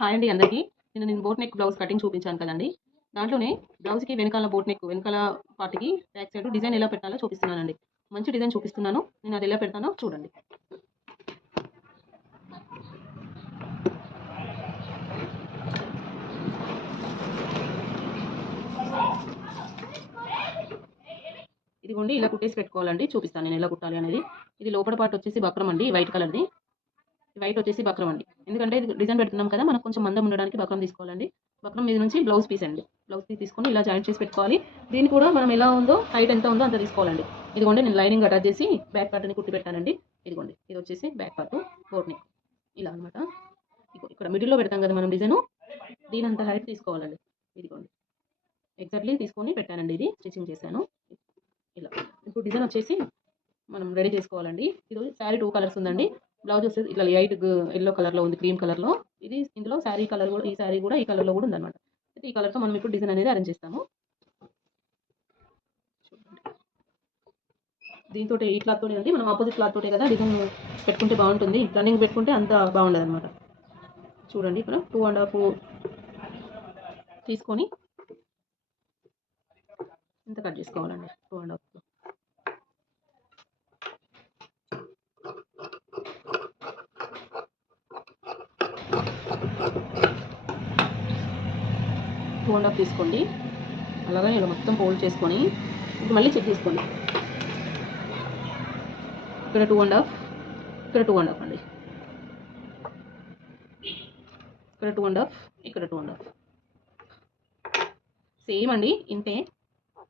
Hi అండి అందరికీ. నేను బోట్ నెక్ బ్లౌజ్ కటింగ్ చూపించాను కదండి. దాంట్లోనే బ్లౌజ్‌కి వెనకాల బోట్ నెక్ వెనకాల పార్ట్‌కి బ్యాక్ సైడ్ డిజైన్ ఎలా పెట్టాలో చూపిస్తున్నానండి. మంచి డిజైన్ చూపిస్తున్నాను. నేను అది ఎలా పెడతానో చూడండి. ఇదిగోండి ఇలా కుట్టేసి పెట్టుకోవాలండి. చూపిస్తాను నేను ఎలా కుట్టాలి అనేది. ఇది లోపల పార్ట్ వచ్చేసి బక్రమ్ అండి, వైట్ కలర్‌ది. వైట్ వచ్చేసి బక్రమ్ అండి. ఎందుకంటే ఇది డిజైన్ పెడుతున్నాం కదా, మనకు కొంచెం మందం ఉండడానికి బక్రమ్ తీసుకోవాలండి. బక్రమ్ మీద నుంచి బ్లౌజ్ పీస్ అండి. బ్లౌజ్ పీస్ తీసుకొని ఇలా జాయింట్ చేసి పెట్టుకోవాలి. దీన్ని కూడా మనం ఎలా ఉందో హైట్ ఎంత ఉందో అంత తీసుకోవాలండి. ఇదిగోండి నేను లైనింగ్ అటాచ్ చేసి బ్యాక్ పార్ట్ని కుట్టి పెట్టానండి. ఇదిగోండి ఇది వచ్చేసి బ్యాక్ పార్ట్ బోట్ నెక్ ఇలా అనమాట. ఇక్కడ మిడిల్లో పెడతాం కదా మనం డిజైన్, దీని అంత హైట్ తీసుకోవాలండి. ఇదిగోండి ఎగ్జాక్ట్లీ తీసుకొని పెట్టానండి. ఇది స్టిచ్చింగ్ చేశాను ఇలా. ఇప్పుడు డిజైన్ వచ్చేసి మనం రెడీ చేసుకోవాలండి. ఇది శారీ 2 కలర్స్ ఉందండి. బ్లౌజ్ వచ్చేసి ఇట్లా లైట్ ఎల్లో కలర్లో ఉంది, క్రీమ్ కలర్లో. ఇది ఇందులో శారీ కలర్ కూడా, ఈ శారీ కూడా ఈ కలర్లో కూడా ఉందన్నమాట. అయితే ఈ కలర్తో మనం ఇప్పుడు డిజైన్ అనేది అరేంజ్ చేస్తాము. దీంతో ఈ క్లాత్ తోనే అండి, మనం ఆపోజిట్ క్లాత్ తోటే కదా డిజైన్ పెట్టుకుంటే బాగుంటుంది. రన్నింగ్ పెట్టుకుంటే అంత బాగుండదు అనమాట. చూడండి ఇక్కడ 2.5 తీసుకొని ఇంత కట్ చేసుకోవాలండి. 2.5 2.5 తీసుకోండి. అలాగే ఇలా మొత్తం ఫోల్డ్ చేసుకొని ఇప్పుడు మళ్ళీ చెక్ చేసుకోండి. ఇక్కడ 2.5, ఇక్కడ 2.5 అండి, ఇక్కడ 2.5, ఇక్కడ 2.5 సేమ్ అండి. ఇంతే.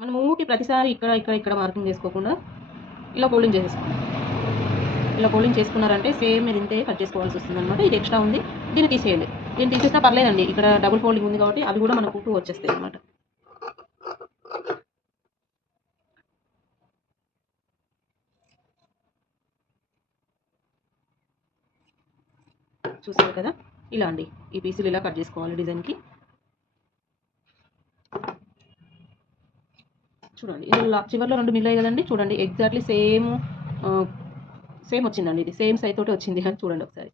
మనం ఊరికి ప్రతిసారి ఇక్కడ ఇక్కడ ఇక్కడ మార్కింగ్ చేసుకోకుండా ఇలా ఫోల్డింగ్ చేసేసుకోండి. ఇలా ఫోల్డింగ్ చేసుకున్నారంటే సేమ్ మీరు ఇంతే కట్ చేసుకోవాల్సి వస్తుంది అనమాట. ఇది ఎక్స్ట్రా ఉంది, దీన్ని తీసేయండి. దీన్ని తీసేసినా పర్లేదండి, ఇక్కడ డబుల్ ఫోల్డింగ్ ఉంది కాబట్టి అవి కూడా మనకు 2 వచ్చేస్తాయి అనమాట. చూసారు కదా, ఇలా అండి. ఈ పీసులు ఇలా కట్ చేసుకోవాలి డిజైన్కి. చూడండి ఇది చివరిలో 2 మిగిలాయి కదండి. చూడండి ఎగ్జాక్ట్లీ సేమ్ వచ్చిందండి. ఇది సేమ్ సైజ్ తోటి వచ్చింది అని చూడండి ఒకసారి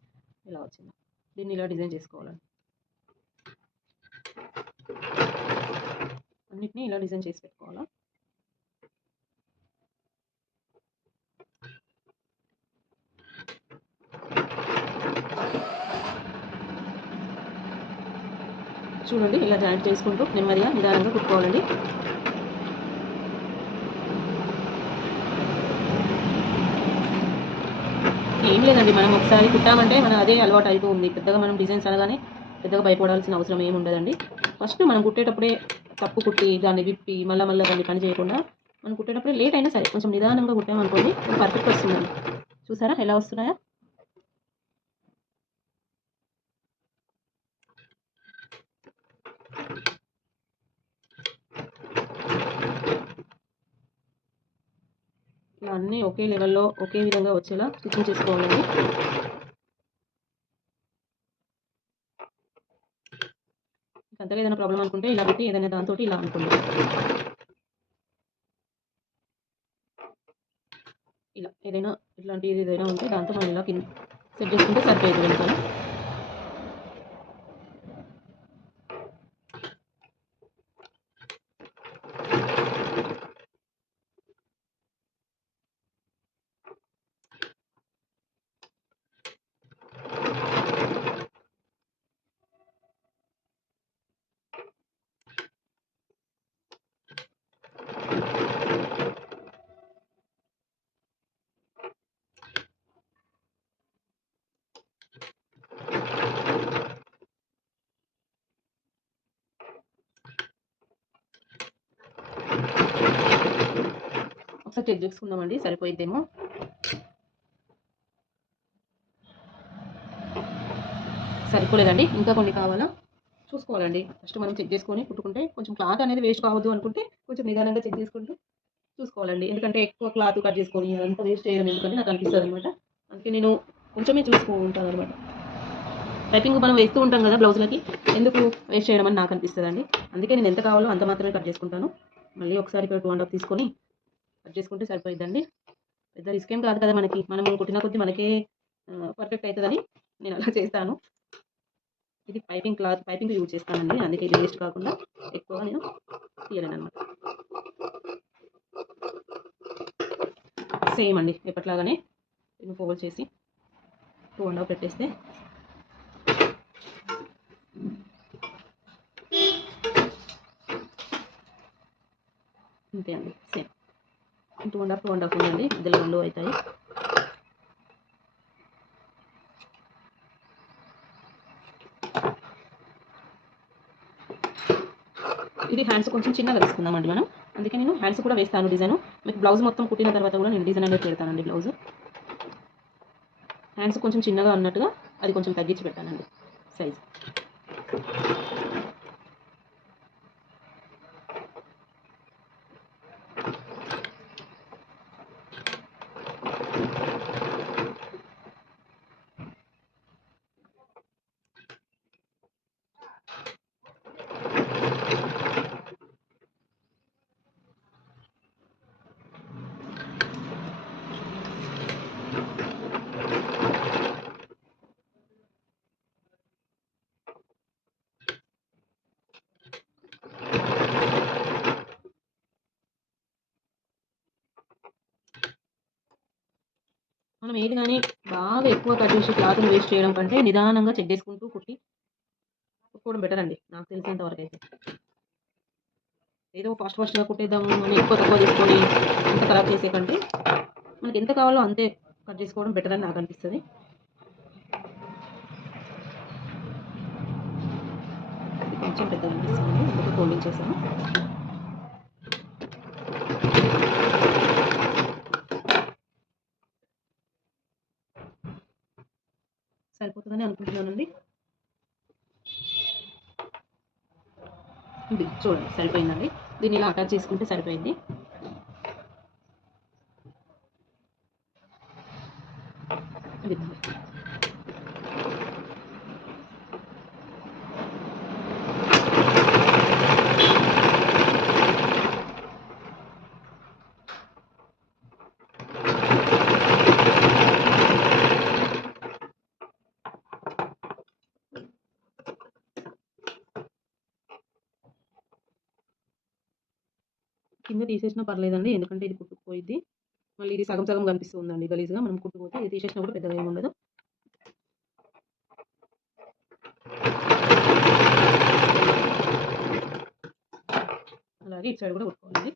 ఇలా వచ్చింది. దీన్ని ఇలా డిజైన్ చేసుకోవాలండి. అన్నిటినీ ఇలా డిజైన్ చేసి పెట్టుకోవాలా. చూడండి ఇలా జాయింట్ చేసుకుంటూ నెమ్మదిగా నిదానంగా కుట్టుకోవాలండి. ఏం లేదండి, మనం ఒకసారి కుట్టామంటే మనం అదే అలవాటు అయిపో ఉంది. పెద్దగా మనం డిజైన్స్ అనగానే పెద్దగా భయపడాల్సిన అవసరం ఏమి ఉండదండి. ఫస్ట్ మనం కుట్టేటప్పుడే తప్పు కుట్టి దాన్ని విప్పి మళ్ళీ దాన్ని పని చేయకుండా మనం కుట్టేటప్పుడే లేట్ అయినా సరే కొంచెం నిదానంగా కుట్టామనుకోండి పర్ఫెక్ట్ వస్తుందండి. చూసారా ఎలా వస్తున్నాయా? ఇలా అన్నీ ఒకే లెవెల్లో ఒకే విధంగా వచ్చేలా స్టిచ్చింగ్ చేసుకోవాలండి. అంతగా ఏదైనా ప్రాబ్లం అనుకుంటే ఇలా పెట్టి ఏదైనా దాంతో ఇలా అనుకోండి. ఇలా ఏదైనా ఇట్లాంటిది ఏదైనా ఉంటే దాంతో మనం ఇలా కింద సెట్ చేసుకుంటే సరిపోయేది వెనకాల. ఒకసారి చెక్ చేసుకుందామండి, సరిపోయిద్దేమో. సరిపోలేదండి, ఇంకా కొన్ని కావాలా చూసుకోవాలండి. ఫస్ట్ మనం చెక్ చేసుకొని కుట్టుకుంటే కొంచెం క్లాత్ అనేది వేస్ట్ కావద్దు అనుకుంటే కొంచెం నిదానంగా చెక్ చేసుకుంటూ చూసుకోవాలండి. ఎందుకంటే ఎక్కువ క్లాత్ కట్ చేసుకొని అదంతా వేస్ట్ చేయడం ఎందుకని నాకు అనిపిస్తుంది అనమాట. అందుకే నేను కొంచెమే చూసుకుంటాను అనమాట. టైపింగ్ మనం వేస్తూ ఉంటాం కదా బ్లౌజ్లకి, ఎందుకు వేస్ట్ చేయడం అని నాకు అనిపిస్తుంది అండి. అందుకే నేను ఎంత కావాలో అంత మాత్రమే కట్ చేసుకుంటాను. మళ్ళీ ఒకసారి ఇక్కడ 2.5 తీసుకొని కట్ చేసుకుంటే సరిపోయిద్దండి. పెద్ద రిస్క్ ఏం కాదు కదా మనకి, మనం కుట్టిన కొద్దీ మనకే పర్ఫెక్ట్ అవుతుందని నేను అలా చేస్తాను. ఇది పైపింగ్ యూజ్ చేస్తానండి, అందుకే ఇది వేస్ట్ కాకుండా ఎక్కువగా నేను తీయలేను అనమాట. సేమ్ అండి ఎప్పట్లాగానే దీన్ని ఫోల్డ్ చేసి 2.5 పెట్టేస్తే అంతే అండి. సేమ్ 2.5 ఉందండి, మధ్యలో 2 అవుతాయి. ఇది హ్యాండ్స్ కొంచెం చిన్నగా తీసుకుందామండి మనం, అందుకే నేను హ్యాండ్స్ కూడా వేస్తాను డిజైన్. మీకు బ్లౌజ్ మొత్తం కుట్టిన తర్వాత కూడా నేను డిజైన్ అనేది పెడతానండి. బ్లౌజ్ హ్యాండ్స్ కొంచెం చిన్నగా ఉన్నట్టుగా అది కొంచెం తగ్గించి పెట్టానండి సైజ్. మనం ఏది కానీ బాగా ఎక్కువ కట్ చేసి క్లాత్ని వేస్ట్ చేయడం కంటే నిదానంగా చెక్ చేసుకుంటూ కుట్టుకోవడం బెటర్ అండి, నాకు తెలిసినంత వరకు అయితే. ఏదో ఫాస్ట్గా కుట్టేద్దాము అని ఎక్కువ తక్కువ తీసుకొని అంత ఖరాబ్ చేసే కంటే మనకి ఎంత కావాలో అంతే కట్ చేసుకోవడం బెటర్ అని నాకు అనిపిస్తుంది. కొంచెం పెద్దగా అనిపిస్తుంది, అందుకే ఫోల్డింగ్ చేశాను. సరిపోతుందని అనుకుంటున్నానండి. ఇది చూడండి సరిపోయిందండి, దీన్ని ఇలా అటాచ్ చేసుకుంటే సరిపోయింది. ఇది కింద తీసేసినా పర్లేదండి, ఎందుకంటే ఇది కుట్టుకుపోయింది. మళ్ళీ ఇది సగం సగం కనిపిస్తుందండి గలీజ్గా, మనం కుట్టుకుపోతే ఇది తీసేసినా కూడా పెద్దగా ఏమి ఉండదు. అలాగే ఇటు సైడ్ కూడా కుట్టుకోవాలి.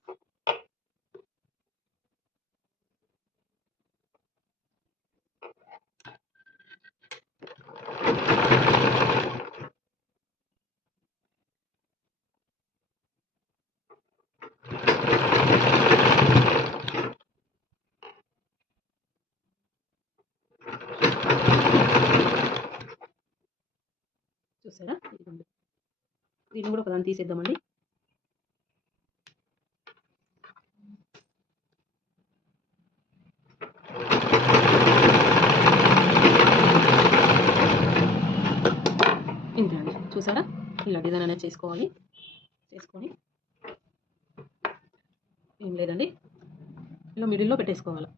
చూసారా, ఇదిగోండి. దీన్ని కూడా ఒకదాన్ని తీసేద్దామండి. ఇంతే అండి, చూసారా, ఇలా డిజైన్ అనేది చేసుకొని ఏం లేదండి, ఇలా మిడిల్లో పెట్టేసుకోవాలి.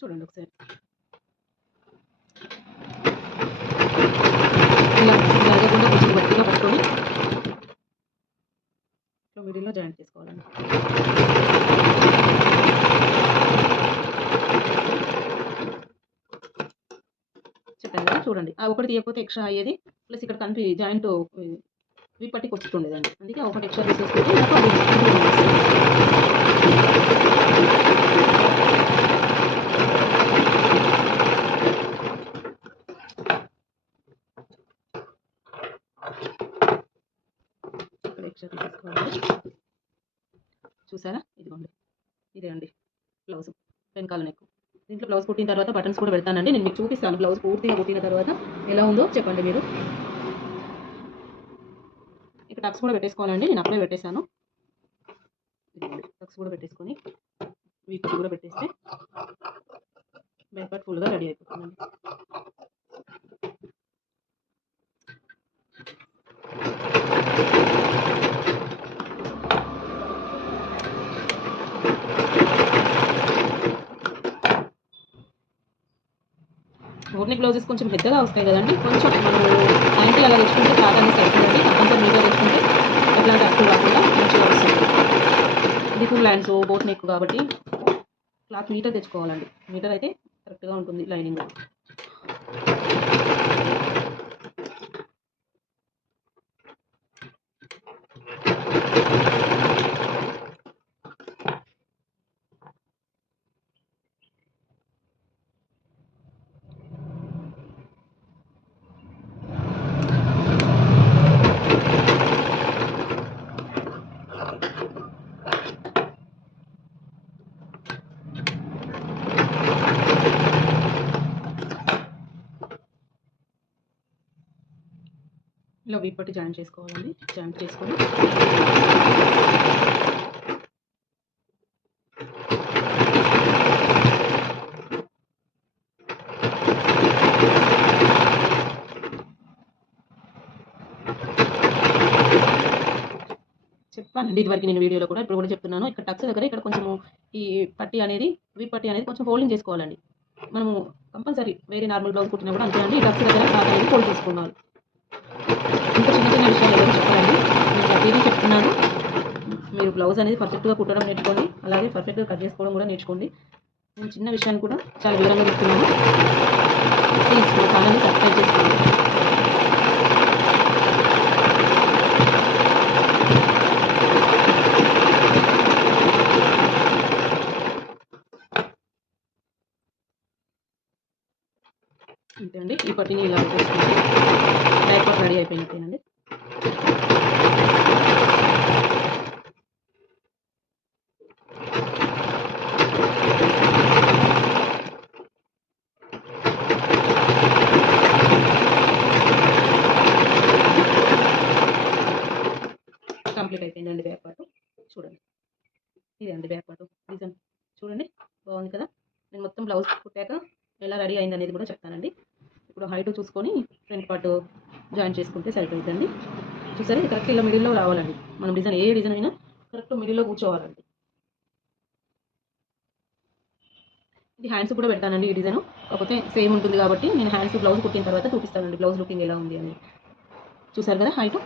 చూడండి ఒకసారి ఇలా లాగకుండా కొంచెం గట్టిగా పట్టుకొని ఇట్లా మిడిల్లో జాయింట్ చేసుకోవాలండి. చెప్పాను కదా, చూడండి ఆ ఒకటి తీయకపోతే ఎక్స్ట్రా అయ్యేది, ప్లస్ ఇక్కడ జాయింట్ విప్పట్టి కొట్టుకుండేదండి, అందుకే ఒకటి ఎక్స్ట్రా తీసేసుకుంటే ఎక్స్ట్రా తీసేసుకోవాలి. చూసారా, ఇదిగోండి, ఇదే అండి బ్లౌజ్ వెనకాల నెక్. దీంట్లో బ్లౌజ్ కుట్టిన తర్వాత బటన్స్ కూడా పెడతానండి, నేను మీకు చూపిస్తాను. బ్లౌజ్ పూర్తిగా కుట్టిన తర్వాత ఎలా ఉందో చెప్పండి మీరు. ఇక్కడ టక్స్ కూడా పెట్టేసుకోవాలండి, నేను అప్పుడే పెట్టేశాను. టక్స్ కూడా పెట్టేసుకొని వీక్ కూడా పెట్టేస్తే బ్యాక్ పార్ట్ ఫుల్గా రెడీ అయిపోతుందండి. బోట్ నెక్ బ్లౌజెస్ కొంచెం పెద్దగా వస్తాయి కదండి, కొంచెం మనము 90 అలా తెచ్చుకుంటే క్లాత్ అనేది సరిపోతుంది. కంపల్సరీ మీటర్ తెచ్చుకుంటే ఎట్లాంటి అప్పుడు కాకుండా మంచిగా వస్తుంది. ఇది ఫుల్ హ్యాండ్స్ బోట్ నెక్ కాబట్టి క్లాత్ మీటర్ తెచ్చుకోవాలండి. మీటర్ అయితే కరెక్ట్గా ఉంటుంది లైనింగ్. ఇలా వీప్ పట్టి జాయిన్ చేసుకోవాలండి. జాయిన్ చేసుకొని చెప్పానండి ఇదివరకు నేను వీడియోలో కూడా, ఇప్పుడు కూడా చెప్తున్నాను. ఇక్కడ టక్స్ దగ్గర ఇక్కడ కొంచెము ఈ పట్టి అనేది వీప్ పట్టి అనేది కొంచెం ఫోల్డింగ్ చేసుకోవాలండి. మనము కంపల్సరీ వేరే నార్మల్ బ్లౌజ్ కుట్టినా కూడా అంతే అండి. ఈ టక్స్ దగ్గర క్లాత్ అనేది ఫోల్డ్ చేసుకోవాలి. ఇంకా చిన్న చిన్న విషయాలు ఏదో చెప్పాలండి, నేను ప్రతిదీ చెప్తున్నాను. మీరు బ్లౌజ్ అనేది పర్ఫెక్ట్గా కుట్టడం నేర్చుకోండి, అలాగే పర్ఫెక్ట్గా కట్ చేసుకోవడం కూడా నేర్చుకోండి. నేను చిన్న విషయాన్ని కూడా చాలా వివరంగా చెప్తున్నాను. ప్లీజ్ మా ఛానల్ని సబ్స్క్రైబ్ చేసుకోండి. అంతే అండి, ఈ పట్టిని ఇలా పెట్టేసుకుంటే బ్యాక్ పార్ట్ రెడీ అయిపోయినట్టేనండి. కంప్లీట్ అయిపోయిందండి బ్యాక్ పార్ట్. చూడండి, ఇదే అండి బ్యాక్ పార్ట్ డిజైన్. చూడండి బాగుంది కదా. నేను మొత్తం బ్లౌజ్ కుట్టాక ఎలా రెడీ అయింది అనేది కూడా చెప్తానండి. ఇప్పుడు హైట్ చూసుకొని ఫ్రంట్ పార్ట్ జాయిన్ చేసుకుంటే సరిపోతుందండి. చూసారా, ఇది కరెక్ట్ ఇలా మిడిల్లో రావాలండి. మనం డిజైన్ ఏ డిజైన్ అయినా కరెక్ట్ మిడిల్లో కూర్చోవాలండి. ఇది హ్యాండ్స్ కూడా పెడతానండి ఈ డిజైన్, కాకపోతే సేమ్ ఉంటుంది కాబట్టి నేను హ్యాండ్స్ బ్లౌజ్ కుట్టిన తర్వాత చూపిస్తానండి బ్లౌజ్ లుకింగ్ ఎలా ఉంది అని. చూసారు కదా, హైట్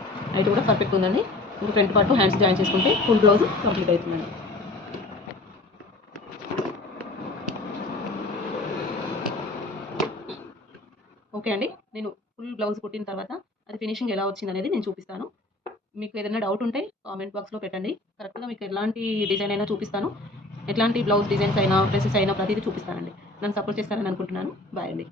కూడా పర్ఫెక్ట్ ఉందండి. ఇంకా ఫ్రంట్ పార్ట్ హ్యాండ్స్ జాయిన్ చేసుకుంటే ఫుల్ బ్లౌజ్ కంప్లీట్ అవుతుందండి. ఓకే అండి, నేను ఫుల్ బ్లౌజ్ కుట్టిన తర్వాత అది ఫినిషింగ్ ఎలా వచ్చింది అనేది నేను చూపిస్తాను. మీకు ఏదైనా డౌట్ ఉంటే కామెంట్ బాక్స్లో పెట్టండి. కరెక్ట్గా మీకు ఎలాంటి డిజైన్ అయినా చూపిస్తాను. ఎట్లాంటి బ్లౌజ్ డిజైన్స్ అయినా డ్రెస్సెస్ అయినా ప్రతిదీ చూపిస్తానండి. నన్ను సపోర్ట్ చేస్తారని అనుకుంటున్నాను. బాయ్ అండి.